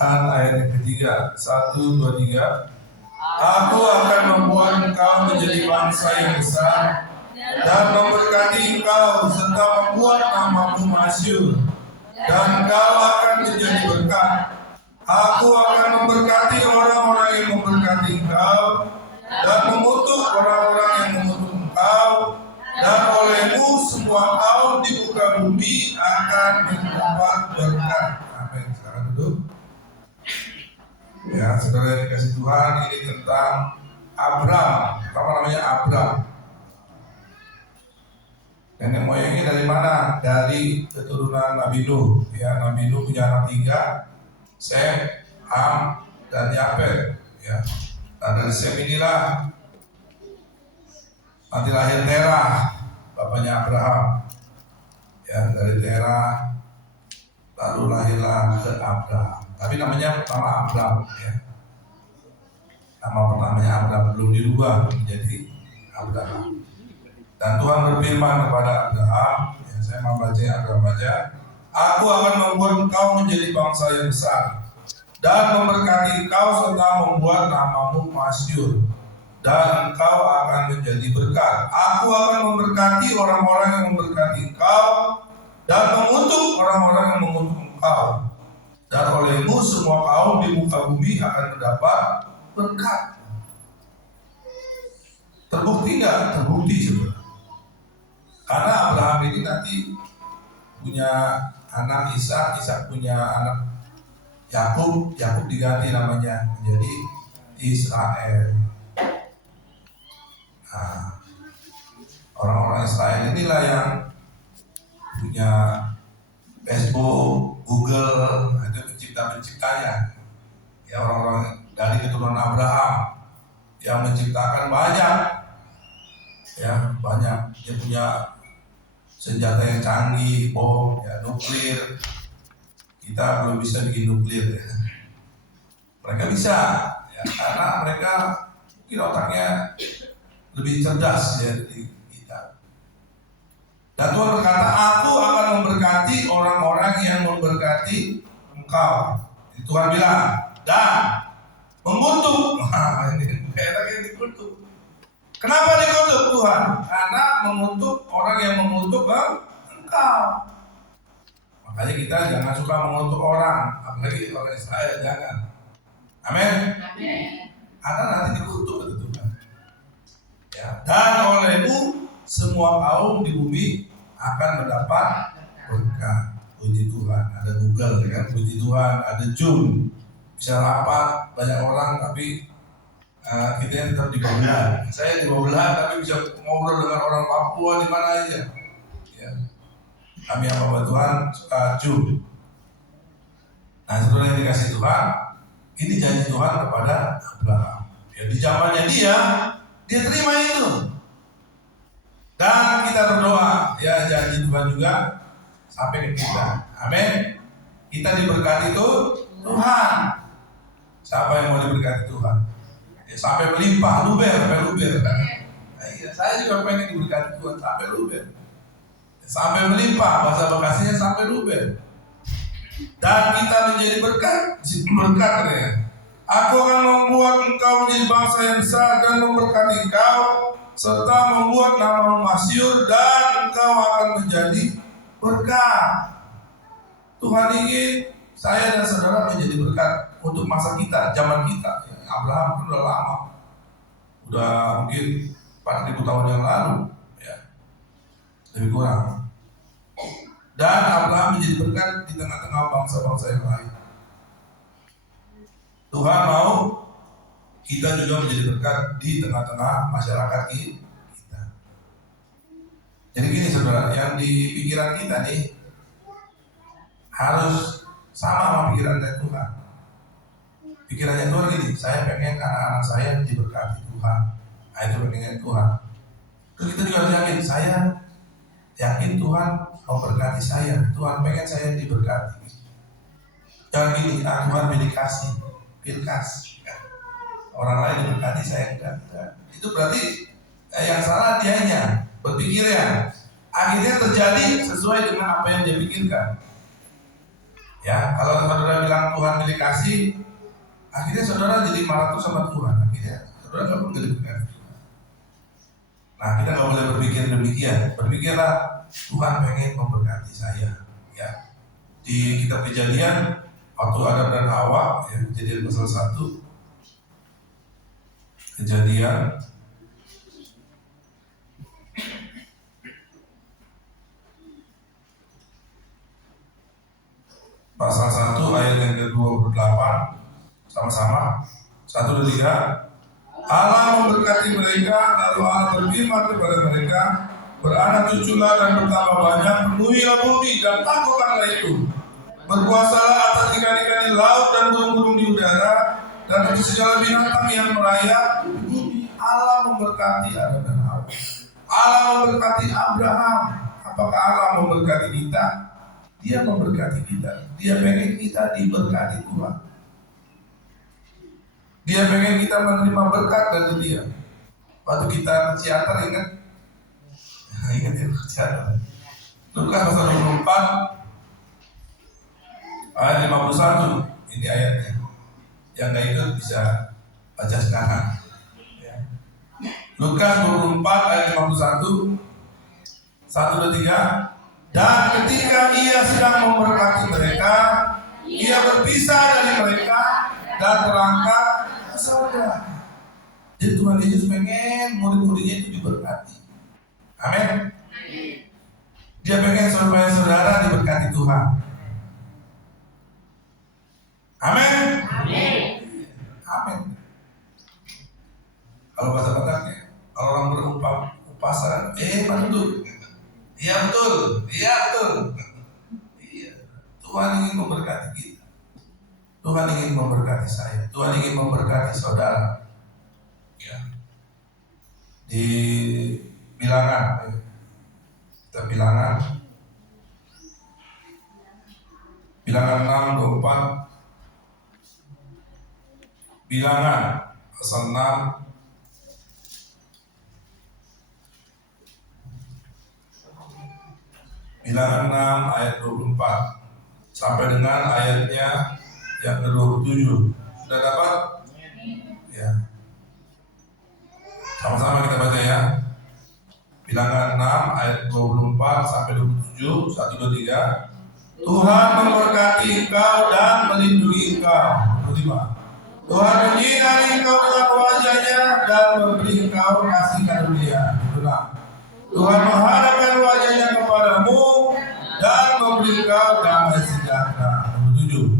ayat yang ketiga. 1, 2, 3. Aku akan membuat engkau menjadi bangsa yang besar dan memberkati engkau serta membuat namamu masyhur, dan engkau akan menjadi berkat. Aku akan memberkati orang-orang yang memberkati engkau dan mengutuk orang-orang yang mengutuk engkau, dan olehmu semua kaum di muka bumi akan mendapat berkat. Amin. Sekarang duduk. Ya, saudara yang dikasih Tuhan, ini tentang Abram. Apa namanya Abram? Nenek moyangnya dari mana? Dari keturunan Nabi Nuh. Ya, Nabi Nuh punya anak 3, Sem, Ham, dan Yafet. Ya, nah dari Sem inilah nanti lahir Terah, bapaknya Abraham. Ya, dari Terah lalu lahirlah ke Abram. Tapi namanya pertama Abram. Ya, nama pertamanya Abram, belum dirubah menjadi Abraham. Dan Tuhan berfirman kepada Abraham, ya, saya membaca Abraham aja. Aku akan membuat engkau menjadi bangsa yang besar dan memberkati engkau serta membuat namamu masyhur, dan engkau akan menjadi berkat. Aku akan memberkati orang-orang yang memberkati engkau dan mengutuk orang-orang yang mengutuk engkau, dan olehmu semua kaum di muka bumi akan mendapat berkat. Terbukti nggak? Terbukti saudara. Karena Abraham ini nanti punya anak Ishak, Ishak punya anak Yakub, Yakub diganti namanya menjadi Israel. Nah, orang-orang Israel inilah yang punya Facebook, Google, itu pencipta-penciptanya. Ya, orang-orang dari keturunan Abraham yang menciptakan banyak, ya banyak. Dia punya senjata yang canggih, bom, ya, nuklir. Kita belum bisa bikin nuklir. Ya. Mereka bisa, ya, karena mereka mungkin otaknya lebih cerdas ya dari kita. Dan Tuhan berkata, aku akan memberkati orang-orang yang memberkati engkau. Jadi Tuhan bilang, dan mengutuk. Nah, ini enaknya dikutuk. Kenapa dikutuk Tuhan? Karena mengutuk orang yang mengutuk engkau. Makanya kita jangan suka mengutuk orang, apalagi orang Israel, jangan. Amin. Karena nanti dikutuk kata Tuhan. Ya, dan olehmu semua kaum di bumi akan mendapat berkat. Puji Tuhan. Ada Google, ya kan? Puji Tuhan. Ada Zoom. Bisa rapat banyak orang, tapi kita tetap di Babylon. Saya di Babylon, tapi bisa ngobrol dengan orang Papua di mana aja. Ya. Kami yang bawa Tuhan suka Zoom. Nah, saudara yang dikasih Tuhan, ini janji Tuhan kepada Abraham. Ya, di zamannya dia terima itu. Dan kita berdoa, ya janji Tuhan juga sampai ke kita. Amin. Kita diberkati itu Tuhan. Siapa yang mau diberkati Tuhan? Ya, sampai melimpah, luber. Nah, iya, saya juga pengen diberkati Tuhan sampai luber. Ya, sampai melimpah, bahasa Bekasinya sampai luber. Dan kita menjadi berkat ya. Aku akan membuat engkau menjadi bangsa yang besar dan memberkati engkau serta membuat namamu masyhur, dan engkau akan menjadi berkat. Tuhan ingin saya dan saudara menjadi berkat untuk masa kita, zaman kita. Ya, Abraham kan udah lama, udah mungkin 4.000 tahun yang lalu, ya, lebih kurang. Dan Abraham menjadi berkat di tengah-tengah bangsa-bangsa yang lain. Tuhan mau kita juga menjadi berkat di tengah-tengah masyarakat kita. Jadi gini saudara, yang di pikiran kita nih harus sama sama pikirannya Tuhan. Pikirannya Tuhan gini, saya pengen anak-anak saya diberkati Tuhan. Nah, itu pengen Tuhan. Terus kita juga harus yakin, saya yakin Tuhan mau berkati saya. Tuhan pengen saya diberkati. Jangan gini, Tuhan pilih kasih, pilkas. Orang lain diberkati, saya enggak. Itu berarti yang salah dianya, berpikirnya. Akhirnya terjadi sesuai dengan apa yang dia pikirkan. Ya, kalau saudara bilang firman Tuhan milik kasih, akhirnya saudara jadi marah tuh sama Tuhan. Akhirnya saudara nggak perlu diberkati. Nah, kita nggak boleh berpikir demikian. Berpikirlah Tuhan pengen memberkati saya. Ya, di kitab Kejadian waktu Adam dan Hawa, ya, Kejadian pasal 1, Kejadian pasal 1 ayat yang ke-28, sama-sama 1, 2, 3. Allah memberkati mereka, lalu Allah berfirman kepada mereka, beranak cuculah dan bertambah banyak, penuhilah bumi dan taklukkanlah itu. Berkuasalah atas ikan-ikan di laut dan burung-burung di udara dan atas segala binatang yang merayap di bumi. Allah memberkati Adam dan Hawa. Allah memberkati Abraham. Apakah Allah memberkati kita? Dia memberkati kita. Dia pengen kita diberkati Tuhan. Dia pengen kita menerima berkat dari Dia. Waktu kita teater, ingat ya teater. Lukas pasal 24 ayat 51. Ini ayatnya. Yang nggak ikut bisa baca sekarang. Ya. Lukas 24 ayat 51. 1, 2, 3. Dan ketika Ia sedang memberkati mereka, Ia berpisah dari mereka dan berangkat ke surga. Jadi Tuhan Yesus pengen murid-muridnya itu diberkati. Amin. Dia pengen supaya saudara diberkati Tuhan. Amin. Amin. Kalau bahasa Bataknya, kalau orang berupasan, betul. Iya betul. Iya. Tuhan ingin memberkati kita. Tuhan ingin memberkati saya. Tuhan ingin memberkati saudara. Ya. Di Bilangan, kita Bilangan 6, 24. Bilangan pasal 6 Bilangan 6 ayat 24 sampai dengan ayatnya yang ke-27. Sudah dapat? Ya. Sama-sama kita baca ya. Bilangan 6 ayat 24 sampai 27. 1, 2, 3. Tuhan memberkati engkau dan melindungi engkau. 25. Tuhan menyinari engkau dengan wajahnya dan memberi engkau kasih karunia. 26. Tuhan menghadapkan wajahnya kepadamu dan memberi engkau damai sejahtera. 27.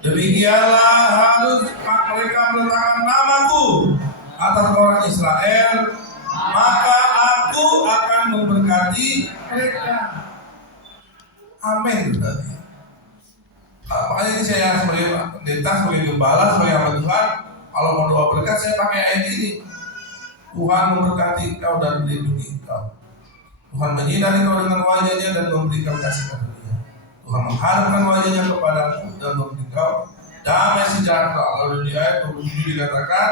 Demikianlah harus mereka meletakkan namaku atas orang Israel, maka aku akan memberkati mereka. Amin. Makanya ini saya sebagai pendeta, sebagai gembala, sebagai hamba Tuhan, kalau mau doa berkat saya pakai ayat ini. Tuhan memberkati engkau dan melindungi engkau. Tuhan menyinari engkau dengan wajahnya dan memberi engkau kasih karunia. Tuhan menghadapkan wajahnya kepadamu dan memberi engkau damai sejahtera. Lalu di ayat 27 dikatakan,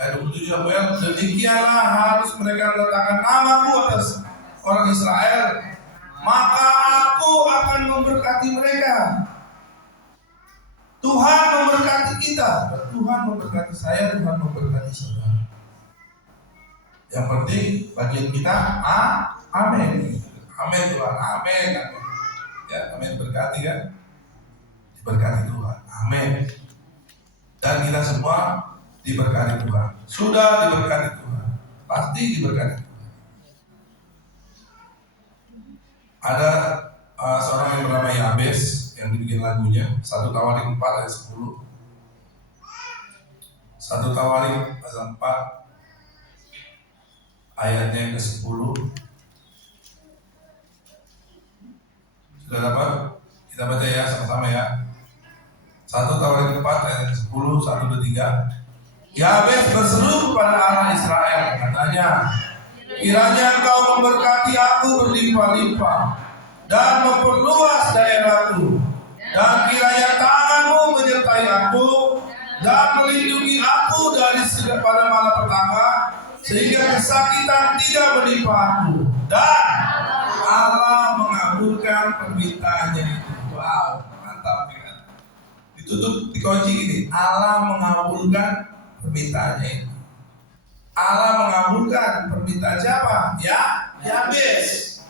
ayat 27 sampai demikianlah harus mereka meletakkan namaku atas orang Israel, maka aku akan memberkati mereka. Tuhan memberkati kita, Tuhan memberkati saya, Tuhan memberkati saudara. Yang penting bagian kita, amin. Amin Tuhan, amin. Ya, amin, berkati kan? Diberkati Tuhan, amin. Dan kita semua diberkati Tuhan. Sudah diberkati Tuhan, pasti diberkati Tuhan. Ada seorang yang bernama Yabes yang dibikin lagunya 1 Tawarik 4 ayat 10. 1 Tawarik pasal 4 ayatnya yang ke-10. Sudah dapat? Kita baca ya sama-sama ya. 1 Tawarik 4 ayat ke-10. 1, 2, 3. Yabes berseru kepada Allah Israel, katanya, kiranya engkau memberkati aku berlimpah-limpah dan memperluas daerahku, dan kiranya tanganmu menyertai aku dan melindungi aku dari pada malapetaka, sehingga kesakitan tidak menimpa aku. Dan Allah mengabulkan permintaannya itu. Wow, mantap kan? Itu tutup dikunci gini, Allah mengabulkan permintaannya itu. Allah mengabulkan permintaan siapa? Yabes.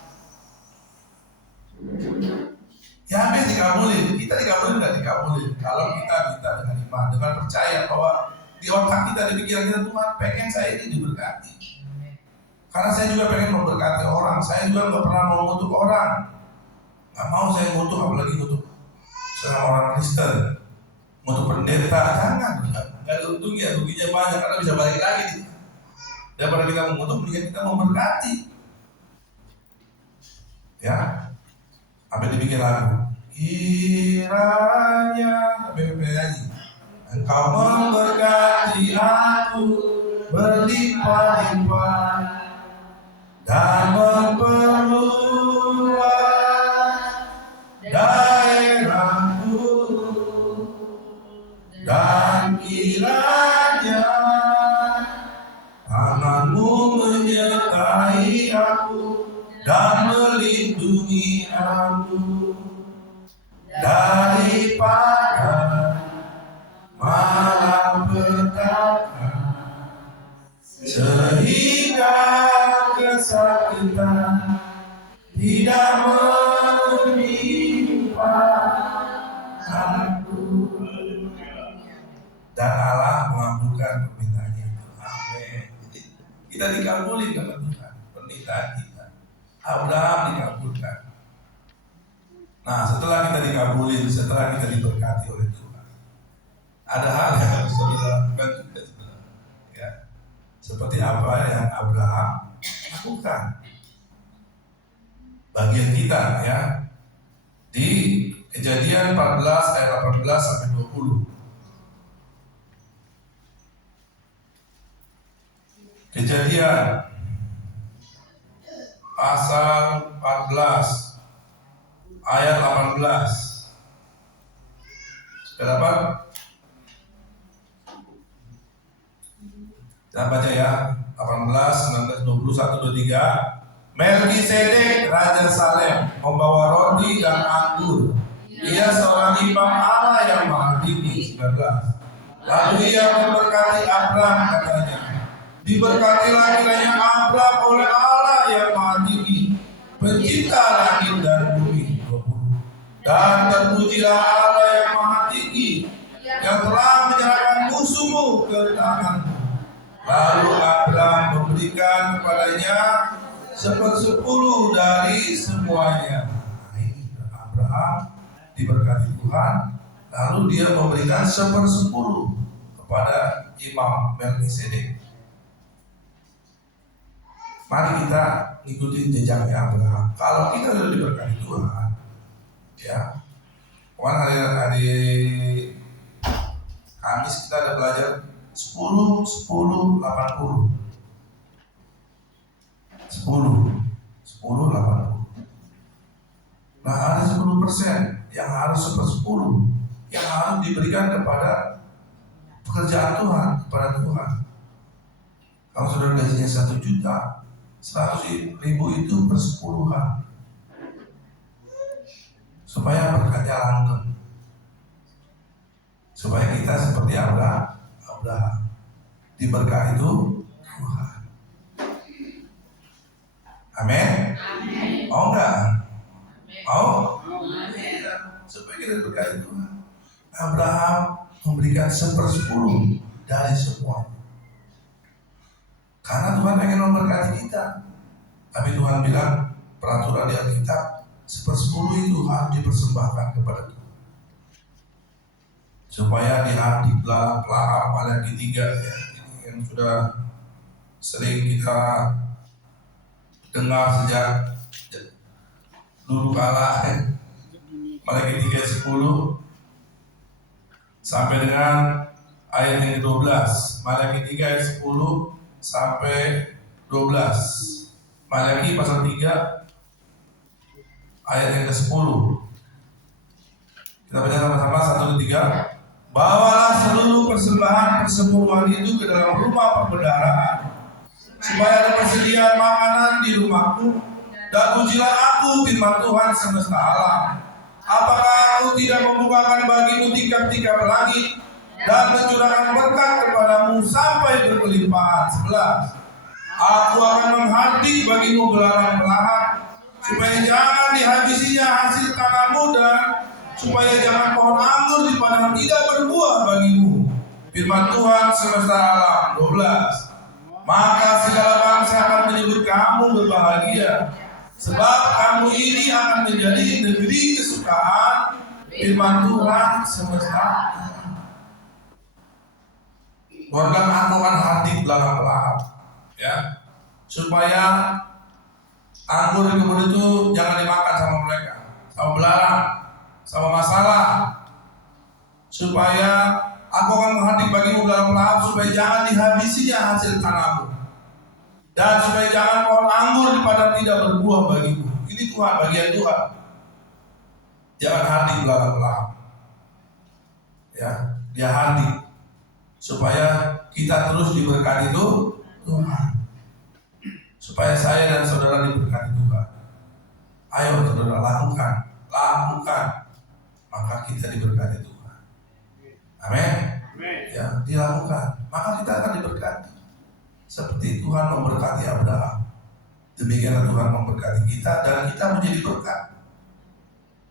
Yabes dikabulin, kita dikabulin nggak dikabulin? Kalau kita minta dengan iman, dengan percaya bahwa di otak kita, di pikiran kita, Tuhan pengen saya ini diberkati. Karena saya juga pengen memberkati orang, saya juga nggak pernah mau ngutuk orang, nggak mau saya ngutuk, apalagi ngutuk seorang orang Kristen, ngutuk pendeta, jangan, nggak ada untungnya, ruginya banyak karena bisa balik lagi. Daripada kita mengutuk, mendingan kita memberkati. Ya, apa dibikin lagu? Kiranya, nyanyi. Engkau memberkati aku berlimpah-limpah dan memperluas daerahku, dan kiranya tanganmu menyertai aku dan melindungi aku daripada malapetaka, sehingga kesakitan tidak menimpa aku. Dan Allah mengabulkan permintaannya. Amin. Kita dikabulin sama Tuhan permintaan kita. Abraham dikabulkan. Nah, setelah kita dikabulin, setelah kita diberkati oleh Tuhan, ada hal yang harus kita lakukan juga, ya. Seperti apa yang Abraham lakukan. Bagian kita, ya, di Kejadian 14 ayat 18 sampai 20. Kejadian pasal 14 ayat 18. Sudah dapat? Kita baca ya, 18, 19, 20, 1, 2, 3. Melkisedek Raja Salem membawa roti dan anggur. Ia seorang imam Allah yang maha tinggi. 19. Lalu ia memberkati Abraham, katanya, diberkatilah kiranya Abraham oleh Allah yang maha tinggi, pencipta langit dan bumi. 20. Dan terpujilah Allah yang maha tinggi, yang telah menyerahkan musuhmu ke tanganmu. Lalu Abraham memberikan kepadanya 1/10 dari semuanya. Nah, ini Abraham diberkati Tuhan, lalu dia memberikan 1/10 kepada Imam Melkisedek. Mari kita ikutin jejaknya Abraham. Kalau kita sudah diberkati Tuhan, ya, hari Kamis kita ada belajar 10, 10, 80. 10, 80. Nah, ada 10% yang harus 1/10 yang harus diberikan kepada pekerjaan Tuhan, kepada Tuhan. Kalau saudara gajinya 1 juta, 100.000 itu persepuluhan, supaya berkatnya langgeng, supaya kita seperti Abraham diberkati itu Tuhan. Amin. Mau nggak? Mau? Supaya kita diberkati Tuhan. Abraham memberikan 1/10 dari semua. Karena Tuhan ingin memberkati kita. Tapi Tuhan bilang peraturan di Alkitab 1/10 itu harus dipersembahkan kepada Tuhan. Supaya di hati pelahap Maleakhi 3, ya, ini yang sudah sering kita dengar sejak dulu kala, Maleakhi 3:10 sampai dengan ayat yang ke-12. Maleakhi 3 ayat 10 sampai 12. Maleakhi pasal 3 ayat yang ke-10. Kita baca sama-sama, 1, 2, 3. Bawalah seluruh persembahan persepuluhan itu ke dalam rumah perbendaharaan, supaya ada persediaan makanan di rumahku, dan ujilah aku firman Tuhan semesta alam, Apakah aku tidak membukakan bagimu tikar-tikar langit dan mencurahkan berkat kepadamu sampai berkelimpahan? 11. Aku akan menghardik bagimu belahan-belahan, supaya jangan dihabisinya hasil tanahmu, dan supaya jangan pohon anggur di padang tidak berbuah bagimu. Firman Tuhan semesta alam. 12. Maka segala bangsa akan menyebut kamu berbahagia, sebab kamu ini akan menjadi negeri kesukaan firman Tuhan semesta alam. Tuhan bilang, aku akan hardik belahan-belahan, ya, supaya anggur di kebun itu jangan dimakan sama mereka, sama belalang, sama masalah. Supaya aku akan menghardik bagimu belahan-belahan, supaya jangan dihabisinya hasil tanahmu, dan supaya jangan pohon anggur di padang tidak berbuah bagimu. Ini Tuhan, bagian Tuhan. Jangan hardik belahan-belahan, ya, dia hardik supaya kita terus diberkati Tuhan, supaya saya dan saudara diberkati Tuhan. Ayo saudara, lakukan, maka kita diberkati Tuhan. Amin. Ya, dilakukan, maka kita akan diberkati. Seperti Tuhan memberkati Abraham, demikian Tuhan memberkati kita, dan kita menjadi berkat.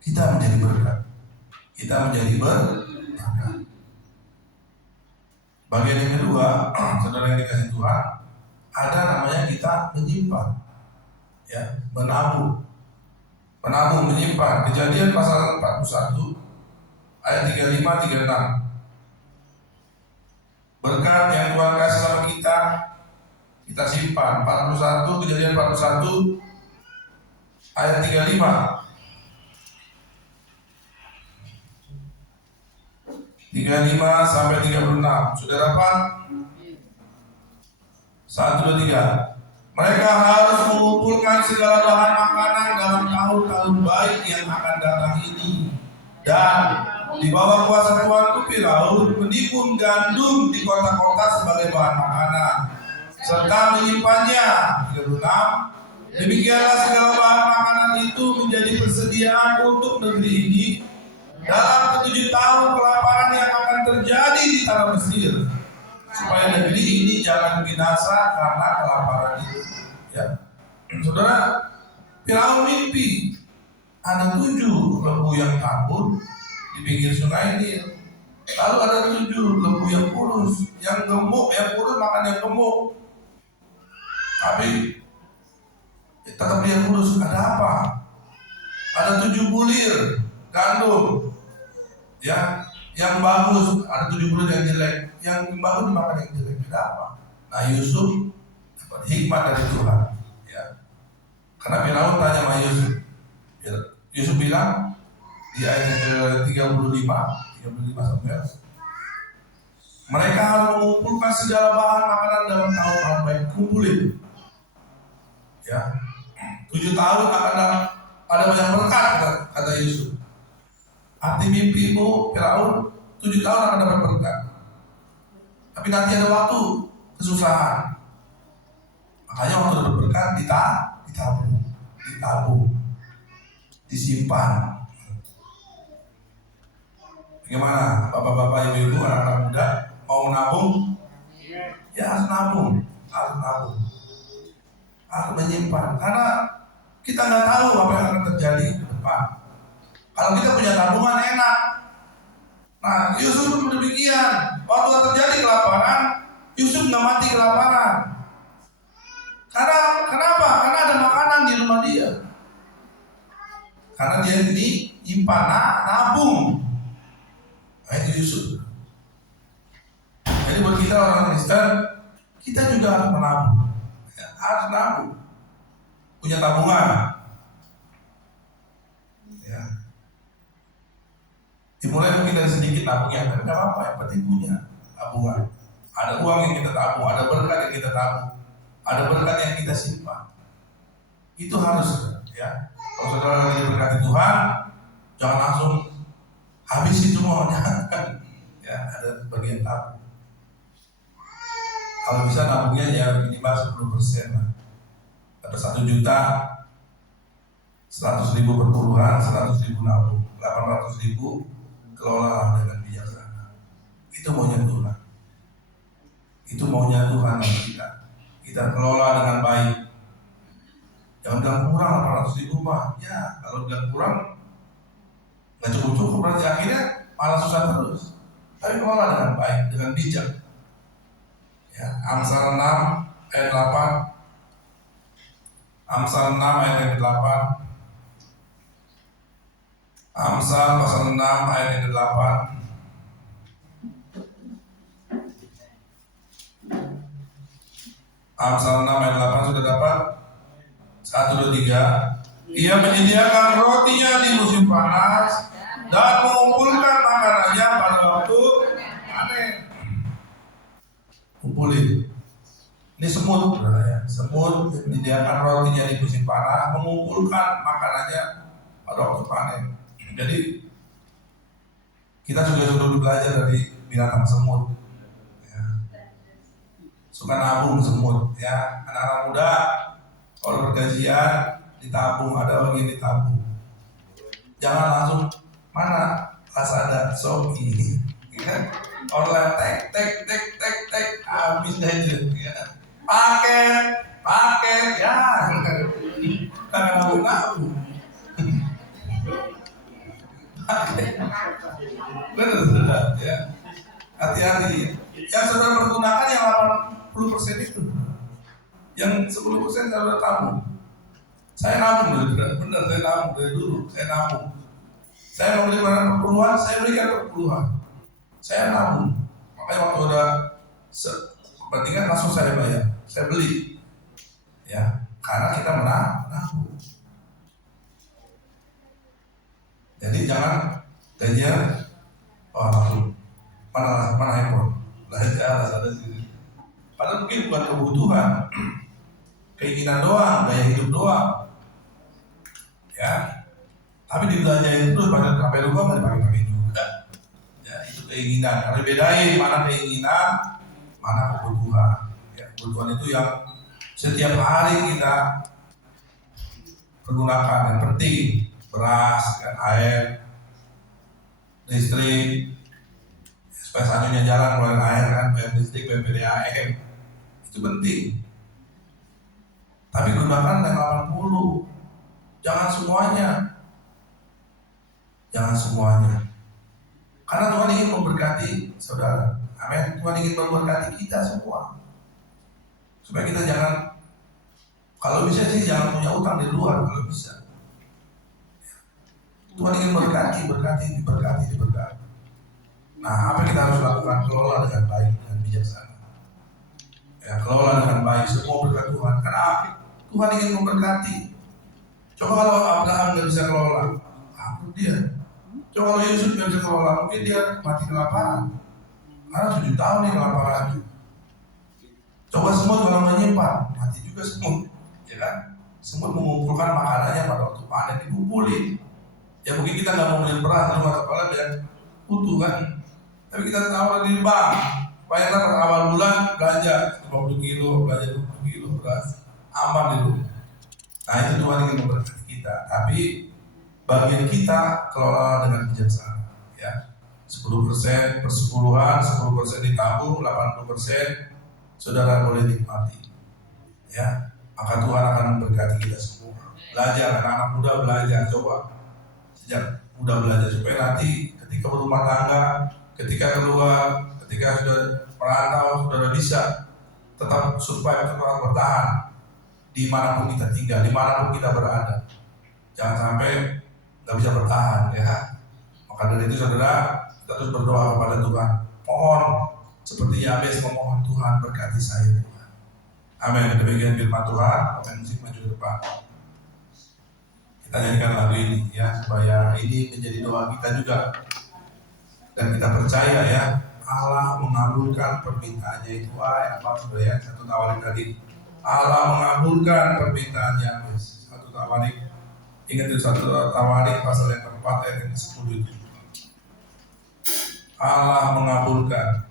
Kita menjadi berkat. Kita menjadi berkat. Bagian yang kedua, saudara yang dikasih Tuhan, ada namanya kita menyimpan, ya, menabung, menyimpan. Kejadian pasal 41 ayat 35-36. Berkat yang Tuhan kasih sama kita simpan. 41, Kejadian 41 ayat 35. 35 sampai 36. Sudah dapat? 1, 2, 3. Mereka harus mengumpulkan segala bahan makanan dalam tahun-tahun baik yang akan datang ini, dan di bawah kuasa Tuanku Firaun menimbun gandum di kota-kota sebagai bahan makanan, serta menyimpannya. 36. Demikianlah segala bahan makanan itu menjadi persediaan untuk negeri ini dalam ke-7 tahun kelaparan yang akan terjadi di tanah Mesir, supaya negeri ini jangan binasa karena kelaparan itu. Ya, saudara, Firaun mimpi ada 7 lembu yang tambun di pinggir sungai Nil. Lalu ada 7 lembu yang kurus, yang gemuk, yang kurus makan yang gemuk. Tapi tetap dia kurus. Ada apa? Ada 7 bulir gandum, ya, yang bagus. Ada 7 bulir yang jelek. Yang bagus dimakan yang jelek. Ada apa? Nah, Yusuf dapat hikmat dari Tuhan, ya. Karena Firaun tanya sama Yusuf. Yusuf bilang di ayat 35 sampai, mereka harus mengumpulkan segala bahan makanan dalam tahun-tahun baik. Kumpulin, ya. 7 tahun akan ada banyak berkat, kata Yusuf. Arti mimpimu Firaun, 7 tahun akan dapat berkat. Tapi nanti ada waktu kesusahan. Makanya waktu dapat berkat ditabung, disimpan. Bagaimana bapak-bapak, ibu-ibu, anak-anak muda mau nabung? Ya, harus nabung, harus menyimpan. Karena kita nggak tahu apa yang akan terjadi ke depan. Kalau kita punya tabungan enak. Nah, Yusuf pun demikian. Waktu terjadi kelaparan, Yusuf nggak mati kelaparan. Kenapa? Karena ada makanan di rumah dia. Karena dia ini nyimpan, nabung. Nah, itu Yusuf. Jadi buat kita orang Kristen, kita juga harus menabung. Ya, harus nabung. Punya tabungan. Ya. Dimulai mungkin dari sedikit nabungnya, tapi nggak apa-apa, yang penting punya tabungan. Ada uang yang kita tabung, ada berkat yang kita tabung, ada berkat yang kita simpan. Itu harus, ya. Kalau saudara lagi diberkati Tuhan, jangan langsung habis itu mau, jangan. Ya, ada bagian tabung. Kalau bisa nabungnya ya minimal 10% lah. Dapat 1 juta, 100.000 perpuluhan, 100.000 nabung, 800.000 kelola dengan bijaksana. Itu maunya Tuhan. Itu maunya Tuhan sama kita. Kita kelola dengan baik. Jangan bilang kurang 800.000 Pak. Ya, kalau bilang kurang nggak cukup berarti akhirnya malah susah terus. Tapi kelola dengan baik, dengan bijak. Ya, Amsal 6 ayat 8. Amsal 6 ayat 8. Amsal pasal 6 ayat 8. Amsal 6 ayat 8 sudah dapat? 1, 2, 3. Ia menyediakan rotinya di musim panas dan mengumpulkan makanannya pada waktu panen. Kumpulin. Ini semut, ya. Semut menyediakan rotinya di musim panas, mengumpulkan makanannya pada waktu panen. Jadi kita juga sudah belajar dari binatang semut, ya. Suka nabung semut, ya. Anak-anak muda kalau bergajian ditabung, ada bagian ditabung. Jangan langsung mana Lazada, Shopee, ya. Online tek habis aja, ya. Paket, ya. Karena nabung. Benar, ya. Hati-hati. Yang saudara pergunakan yang 80% itu, yang 10% saudara tabung. Saya nabung, benar, saya nabung dari dulu. Saya nabung. Saya membeli barang keperluan, saya berikan keperluan. Saya nabung. Makanya waktu udah kepentingan langsung saya bayar, saya beli. Ya, karena kita menabung. Jadi jangan gajian langsung mana handphone belajar ada sini. Padahal mungkin bukan kebutuhan, keinginan doang, gaya hidup doang, ya. Tapi dibelanjain terus pada sampai lupa nggak dipakai juga. Ya itu keinginan. Harus bedain mana keinginan, mana kebutuhan. Ya, kebutuhan itu yang setiap hari kita pergunakan, yang penting. Beras, kan, air, listrik, supaya selanjutnya jalan keluarin air kan, bayar listrik, bayar PDAM, itu penting. Tapi gunakan yang 80, jangan semuanya, karena Tuhan ingin memberkati saudara. Amin. Tuhan ingin memberkati kita semua, supaya kita jangan, kalau bisa sih jangan punya utang di luar kalau bisa. Tuhan ingin diberkati. Nah, apa yang kita harus lakukan? Kelola dengan baik, dengan bijaksana. Ya, kelola dengan baik semua berkat Tuhan. Karena Tuhan ingin memberkati. Coba kalau Abraham nggak bisa kelola, apa dia? Coba kalau Yusuf nggak bisa kelola, mungkin dia mati kelaparan. Karena 7 tahun nih kelaparan. Coba semut kalau menyimpan, mati juga semut, ya kan? Semut mengumpulkan makanannya pada waktu panen, dikumpulin. Ya mungkin kita nggak mau beli beras di rumah kepala biar utuh kan, tapi kita tahu di bank supaya ntar awal bulan belanja 50 kilo, belanja 20 kilo beras, aman di rumah. Nah itu Tuhan ingin memberkati kita, tapi bagian kita kelola dengan bijaksana, ya. 10% persepuluhan, 10% ditabung, 80% saudara boleh nikmati, ya. Maka Tuhan akan memberkati kita semua. Belajar, anak-anak muda belajar, coba sejak muda belajar supaya nanti ketika berumah tangga, ketika keluar, ketika sudah merantau, sudah bisa tetap supaya tetap bertahan dimanapun kita tinggal, dimanapun kita berada. Jangan sampai nggak bisa bertahan, ya. Maka dari itu saudara, kita terus berdoa kepada Tuhan. Mohon seperti Yabes memohon, Tuhan berkati saya Tuhan. Amin. Demikian firman Tuhan. Amin. Musik maju ke depan. Kita nyanyikan lagu ini, ya, supaya ini menjadi doa kita juga, dan kita percaya, ya, Allah mengabulkan permintaannya. Itu ayat apa sudah, ya, 1 Tawarik tadi. Allah mengabulkan permintaannya. 1 Tawarik, ingat itu 1 Tawarik pasal yang keempat ayat yang ke-10 itu. Allah mengabulkan.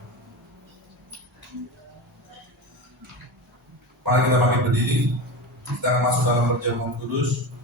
Mari kita bangkit berdiri. Kita akan masuk dalam perjamuan kudus.